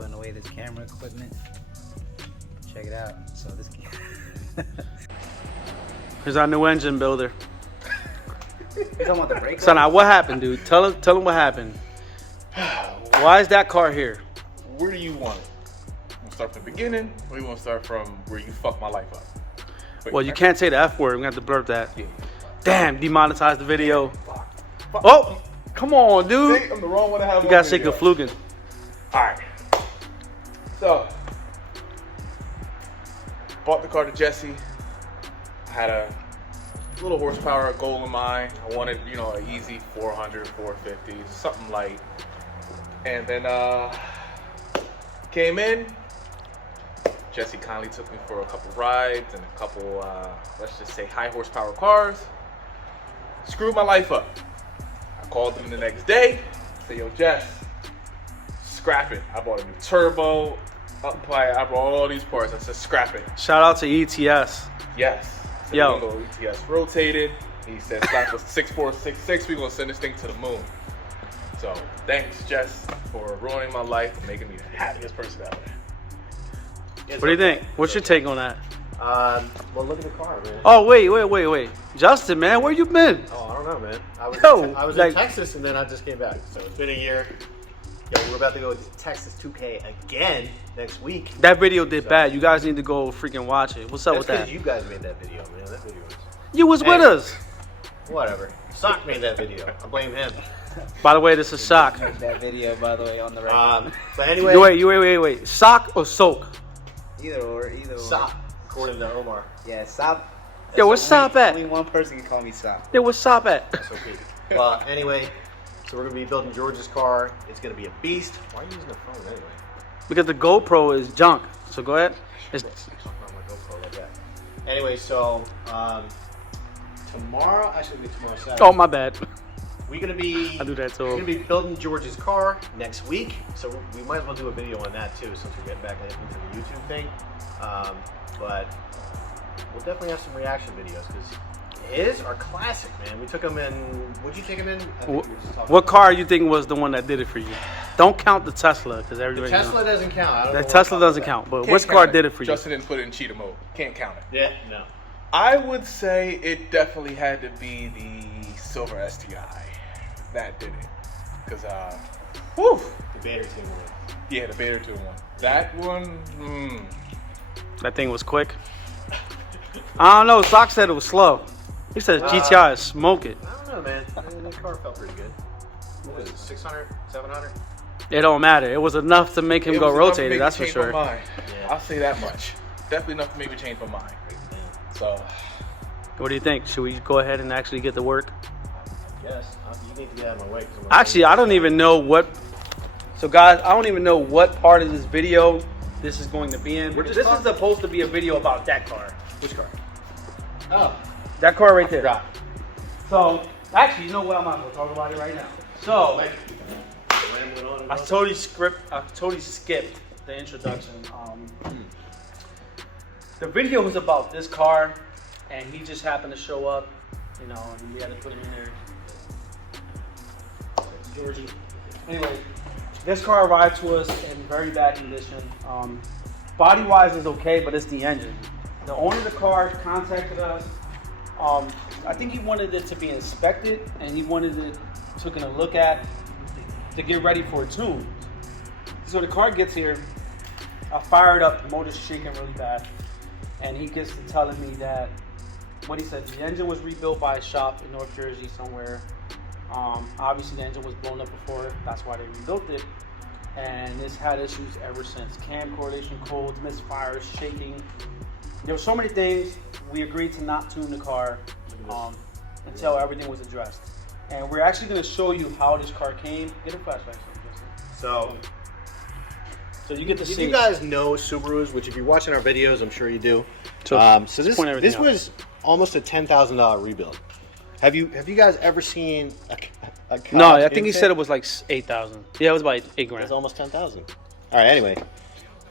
putting away this camera equipment. Check it out. So this. Here's our new engine builder. You talking about the brake? So now, what happened, dude? Tell him what happened. Why is that car here? Where do you want it? You want to start from the beginning, or you want to start from where you fucked my life up? Wait, Well, you can't say the F word. We're going to have to blurb that. Yeah. Damn, demonetize the video. Fuck. Oh, come on, dude. See, I'm the wrong one to have. You got to say geflugen. All right. So, bought the car to Jesse. I had a little horsepower goal in mind. I wanted, an easy 400, 450, something light. And then came in. Jesse kindly took me for a couple rides and a couple, let's just say, high horsepower cars. Screwed my life up. I called them the next day. Said, yo, Jess, scrap it. I bought a new turbo. I brought all these parts. I said, scrap it. Shout out to ETS. Yes. So Yo. we're gonna go ETS rotated. He said, slap was 6466. We're gonna send this thing to the moon. So thanks, Jess, for ruining my life and making me the happiest person ever. What do you think? What's your take on that? Well, look at the car, man. Oh, wait. Justin, man, where you been? Oh, I don't know, man. I was like- in Texas, and then I just came back. So it's been a year. Yo, we're about to go to Texas 2K again next week. That video did bad. You guys need to go freaking watch it. What's up That's with that? because you guys made that video, man. That video was... You was with us. Whatever. Sock made that video. I blame him. By the way, this is Sock. Make that video, by the way, on the record. But anyway... Wait. Sock or Soak? Either or. Sock, according to Omar. Yeah, Sop. Yo, where's Sop at? Only one person can call me Sop. Yo, where's Sop at? That's okay. But anyway, so we're going to be building George's car. It's going to be a beast. Why are you using the phone anyway? Because the GoPro is junk. So go ahead. It's, Anyway, so tomorrow, actually tomorrow Saturday. oh, my bad. We're gonna be. I do that too. We're gonna be building George's car next week, so we might as well do a video on that too, since we're getting back into the YouTube thing. But we'll definitely have some reaction videos because his are classic, man. We took them in. What'd you take them in? I think we were just talking What about car you think was the one that did it for you? Don't count the Tesla because the everybody Tesla knows. doesn't count. I don't The know Tesla what doesn't about count, but Can't which count car did it for you? Justin didn't put it in cheetah mode. Can't count it. that. Yeah, no. I would say it definitely had to be the Silver STI. That did it. Because, whew. The Vader team win. Yeah, the Beta 2 one. That one, That thing was quick. I don't know. Sock said it was slow. He said GTI is smoke it. I don't know, man. The car felt pretty good. What was it? 600, 700? It don't matter. It was enough to make him it go was enough to rotated. make That's me for change my sure. mind. Yeah. I'll say that much. Definitely enough to make me change my mind. So, What do you think? Should we go ahead and actually get to work? Yes. You need to get out of my way. Actually, I don't even know what. So, guys, I don't even know what part of this video this is going to be in. We're just This is talking- supposed to be a video about that car. Which car? Oh. That car right there. Forgot. So, actually, you know what? I'm not going to talk about it right now. So, Rambling on and I on. totally skipped the introduction. The video was about this car, and he just happened to show up, and we had to put him in there. Georgie. Anyway, this car arrived to us in very bad condition. Body-wise is okay, but it's the engine. The owner of the car contacted us. I think he wanted it to be inspected, and he wanted it taken a look at to get ready for a tune. So the car gets here, I fire it up, the motor's shaking really bad, and he gets to telling me that what he said, the engine was rebuilt by a shop in North Jersey somewhere. Obviously the engine was blown up before, that's why they rebuilt it, and it's had issues ever since. Cam correlation codes, misfires, shaking. There were so many things. We agreed to not tune the car until everything was addressed. And we're actually going to show you how this car came. Get a flashlight, Justin. So So you get to if see. you guys know Subarus, which if you're watching our videos, I'm sure you do. So, So this point everything this out. was almost a $10,000 rebuild. Have you guys ever seen a car No, I think he intake? said it was like 8,000. Yeah, it was about $8 grand. It's almost 10,000. All right. Anyway,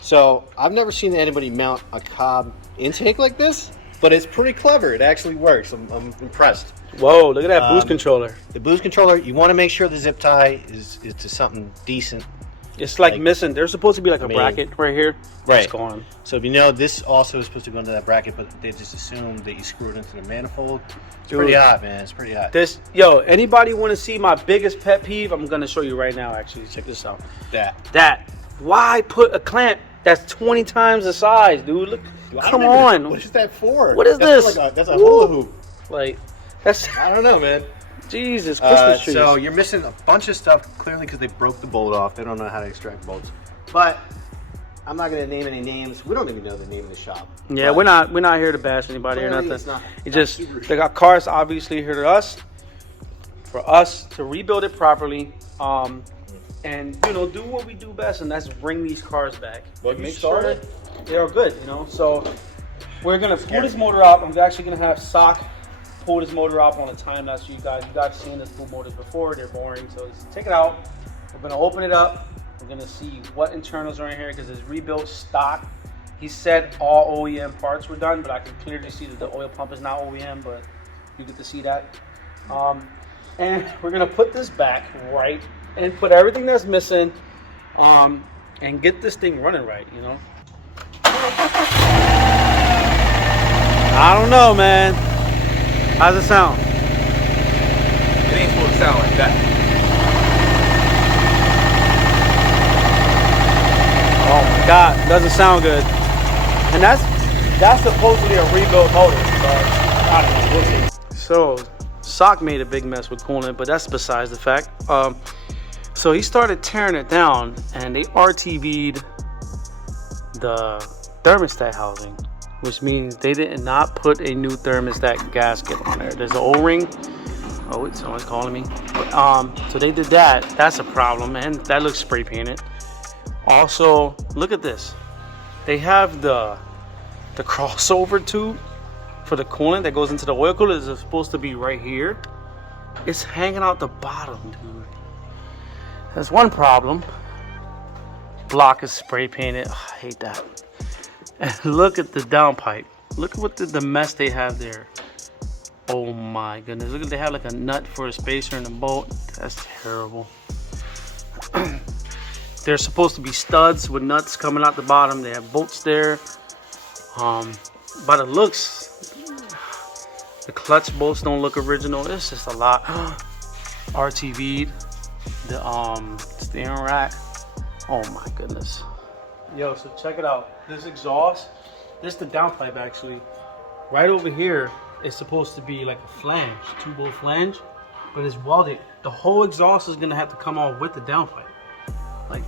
so I've never seen anybody mount a Cobb intake like this, but it's pretty clever. It actually works. I'm impressed. Whoa, look at that boost controller. The boost controller. You want to make sure the zip tie is to something decent. It's like missing. There's supposed to be like a I mean, bracket right here. Right. It's gone. So if you know, this also is supposed to go into that bracket, but they just assume that you screw it into the manifold. It's pretty hot, man. It's pretty hot. Anybody want to see my biggest pet peeve? I'm gonna show you right now. Actually, check this out. Why put a clamp that's 20 times the size, dude? Look, come on. What is that for? What is this? That's a hula hoop. Like, that's. I don't know, man. Jesus, Christmas trees. So you're missing a bunch of stuff clearly because they broke the bolt off. They don't know how to extract bolts. But I'm not going to name any names. We don't even know the name of the shop. Yeah, we're not here to bash anybody or nothing. They got cars obviously here to us for us to rebuild it properly. And do what we do best, and that's bring these cars back. Well, make sure they are good, So we're gonna pull this motor out. I'm actually gonna have Sock pull this motor out on a time lapse for you guys. You guys seen this pull motors before? They're boring, so just take it out. We're gonna open it up. We're gonna see what internals are in here because it's rebuilt stock. He said all OEM parts were done, but I can clearly see that the oil pump is not OEM, but you get to see that. And we're gonna put this back right and put everything that's missing and get this thing running right, I don't know, man. How's it sound? It ain't supposed to sound like that. Oh my God, doesn't sound good. And that's supposedly a rebuilt motor, but I don't know, we'll see. So, Sock made a big mess with coolant, but that's besides the fact. So he started tearing it down, and they RTV'd the thermostat housing, which means they did not put a new thermostat gasket on there. There's an O-ring. Oh, wait, someone's calling me. So they did that. That's a problem, and that looks spray painted. Also, look at this. They have the crossover tube for the coolant that goes into the oil cooler. Is supposed to be right here. It's hanging out the bottom, dude. There's one problem. Block is spray painted. Oh, I hate that. And look at the downpipe. Look at what the mess they have there. Oh my goodness. Look at they have like a nut for a spacer in the bolt. That's terrible. There's supposed to be studs with nuts coming out the bottom. They have bolts there. But it looks, the clutch bolts don't look original. It's just a lot. RTV'd the steering rack. Oh my goodness. Yo, so check it out. This exhaust, this is the downpipe actually. Right over here is supposed to be like a flange, 2-bolt flange, but it's welded. The whole exhaust is gonna have to come off with the downpipe. Like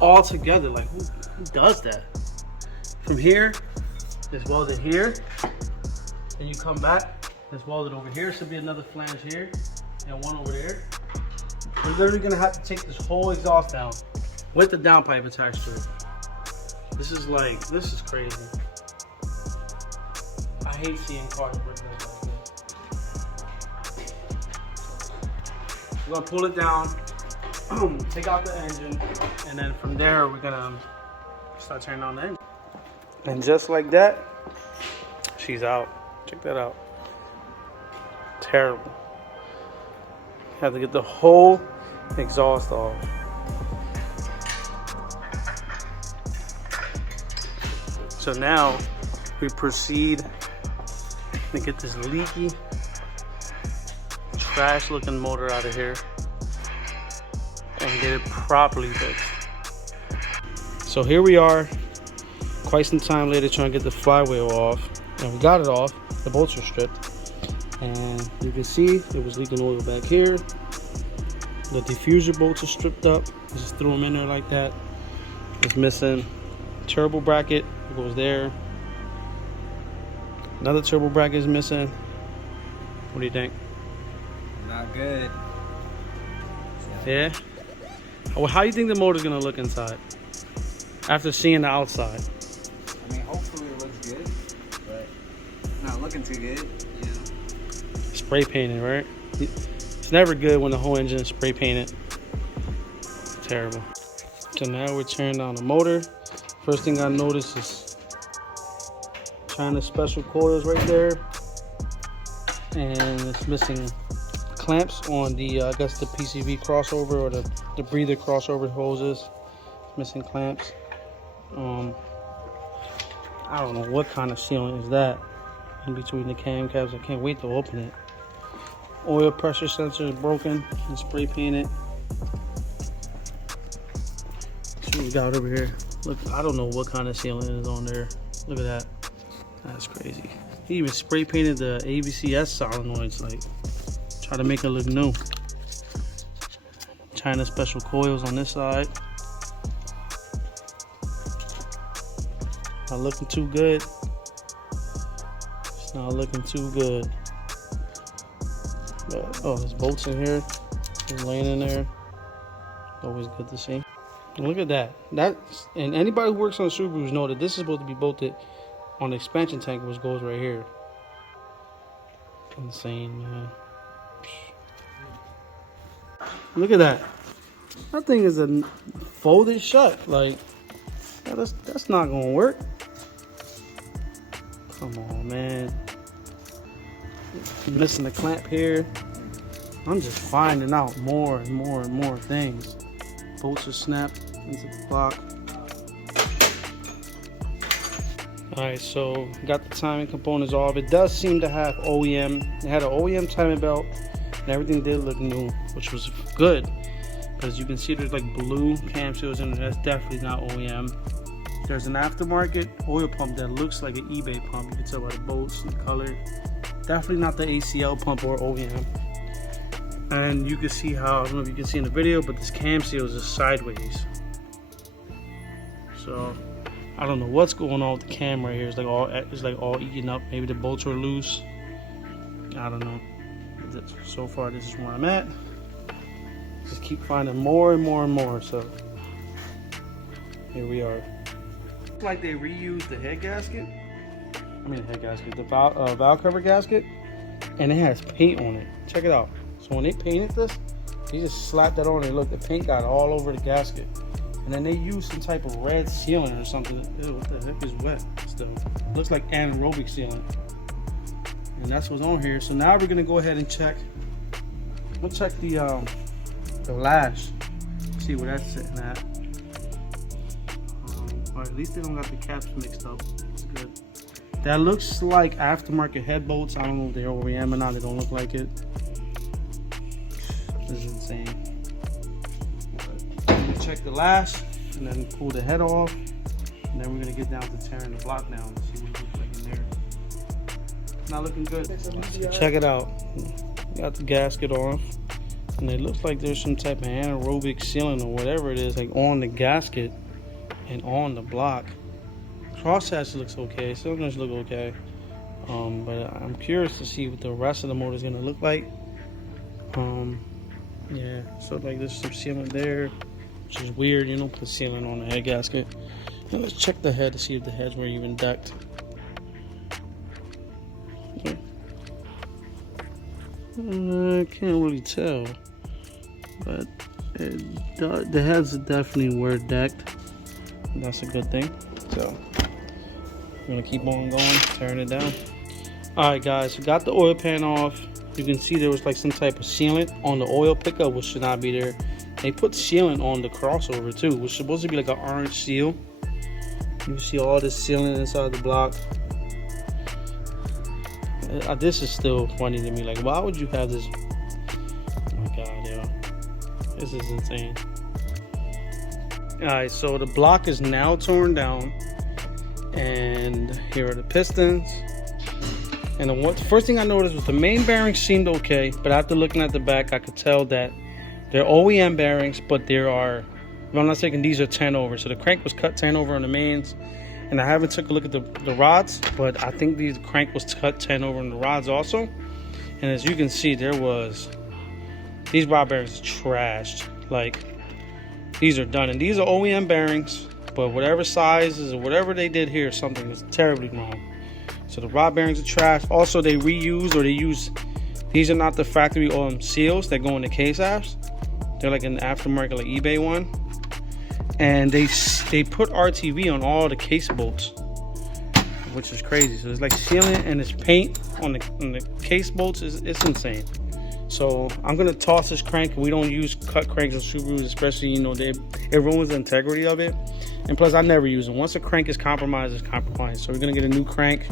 all together, like who does that? From here, it's welded here, and you come back, it's welded over here. Should be another flange here, and one over there. We're literally gonna have to take this whole exhaust down with the downpipe attached to it. This is crazy. I hate seeing cars break down like this. We're gonna pull it down, take out the engine, and then from there we're gonna start turning on the engine. And just like that, she's out. Check that out. Terrible. Have to get the whole exhaust off. So now we proceed to get this leaky, trash looking motor out of here and get it properly fixed. So here we are, quite some time later, trying to get the flywheel off, and we got it off. The bolts are stripped, and you can see it was leaking oil back here. The diffuser bolts are stripped up. Just threw them in there like that. It's missing turbo bracket. It goes there. Another turbo bracket is missing. What do you think? Not good. Yeah? Well, how do you think the motor's gonna look inside after seeing the outside? I mean, hopefully it looks good, but not looking too good, Spray painted, right? It's never good when the whole engine is spray painted. Terrible. So now we're tearing down the motor. First thing I noticed is China special coils right there, and it's missing clamps on the I guess the PCV crossover or the breather crossover hoses. missing clamps. I don't know what kind of sealant is that in between the cam caps. I can't wait to open it. Oil pressure sensor is broken and spray painted. See what we got over here. Look, I don't know what kind of sealant is on there. Look at that. That's crazy. He even spray painted the ABCS solenoids, like try to make it look new. China special coils on this side. Not looking too good. It's not looking too good. But, oh, there's bolts in here. Just laying in there. Always good to see. And look at that. And anybody who works on Subarus know that this is supposed to be bolted on the expansion tank, which goes right here. Insane, man. Look at that. That thing is a folded shut. Like, that's not gonna work. Come on, man. I'm missing the clamp here. I'm just finding out more and more and more things. Bolts are snapped into the block. Alright, so got the timing components off. It does seem to have OEM. It had an OEM timing belt and everything did look new, which was good. Because you can see there's like blue cam seals in there. That's definitely not OEM. There's an aftermarket oil pump that looks like an eBay pump. You can tell by the bolts and the color. Definitely not the ACL pump or OEM. And you can see how, I don't know if you can see in the video, but this cam seal is sideways. So I don't know what's going on with the cam right here. It's like all eaten up. Maybe the bolts are loose. I don't know. So far, this is where I'm at. Just keep finding more and more and more. So here we are. Looks like they reused the head gasket. I mean the head gasket, the valve cover gasket, and it has paint on it. Check it out. So when they painted this, they just slapped that on and look, the paint got all over the gasket. And then they used some type of red sealant or something. Ew, what the heck is wet still? Looks like anaerobic sealant. And that's what's on here. So now we're gonna go ahead and check. We'll check the lash. See where that's sitting at. Or at least they don't got the caps mixed up. That's good. That looks like aftermarket head bolts. I don't know if they're OEM or not. They don't look like it. This is insane. Check the lash and then pull the head off, and then we're gonna get down to tearing the block down and see what it looks like in there. It's not looking good. So check it out. Got the gasket off, and it looks like there's some type of anaerobic sealant or whatever it is, like on the gasket and on the block. Crosshatch looks okay. Cylinders look okay, but I'm curious to see what the rest of the motor is gonna look like. Yeah, so like there's some sealant there, which is weird. You don't put sealant on the head gasket. And let's check the head to see if the heads were even decked. I can't really tell, but the heads definitely were decked. That's a good thing. So I'm gonna keep on going, tearing it down. All right, guys, we got the oil pan off. You can see there was like some type of sealant on the oil pickup, which should not be there. They put sealant on the crossover too, which is supposed to be like an orange seal. You see all this sealant inside the block. This is still funny to me. Like, why would you have this? Oh my God, yo. This is insane. All right, so the block is now torn down. And here are the pistons. And the first thing I noticed was the main bearings seemed okay, but after looking at the back, I could tell that they're OEM bearings, but there are, if I'm not mistaken, these are 10 over. So the crank was cut 10 over on the mains, and I haven't took a look at the rods, but I think the crank was cut 10 over on the rods also. And as you can see, these rod bearings are trashed. Like, these are done, and these are OEM bearings, but whatever sizes or whatever they did here, something is terribly wrong. So the rod bearings are trash. Also, they reuse, or they use, these are not the factory seals that go in the case apps. They're like an aftermarket, like eBay one. And they put RTV on all the case bolts, which is crazy. So it's like sealant and it's paint on the case bolts. It's insane. So I'm gonna toss this crank. We don't use cut cranks on Subarus, especially, you know, it ruins the integrity of it. And plus, I never use them. Once a crank is compromised, it's compromised. So we're gonna get a new crank.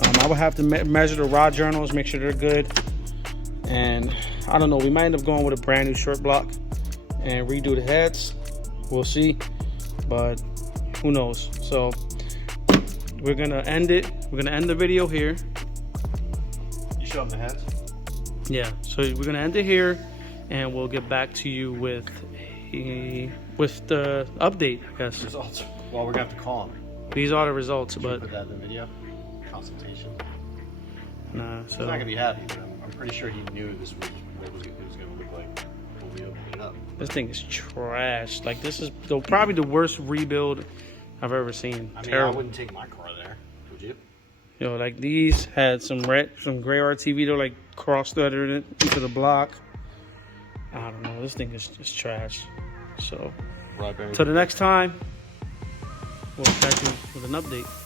I will have to measure the rod journals, make sure they're good. And I don't know, we might end up going with a brand new short block and redo the heads. We'll see, but who knows? So we're gonna end it. We're gonna end the video here. You show them the heads? Yeah, so we're gonna end it here, and we'll get back to you with the update, I guess. Results. Well, we're gonna have to call them. These are the results, Should we but put that in the video? Consultation. nah. He's So not gonna be happy, but I'm pretty sure he knew this was what it was gonna look like when we opened it up. this thing is trash. Like, this is probably the worst rebuild I've ever seen. I mean, Terrible. I wouldn't take my car there. Would you? You know, like these had some gray RTV. They're like cross-threaded into the block. I don't know. This thing is just trash. So, Right, till the next time, we'll catch you with an update.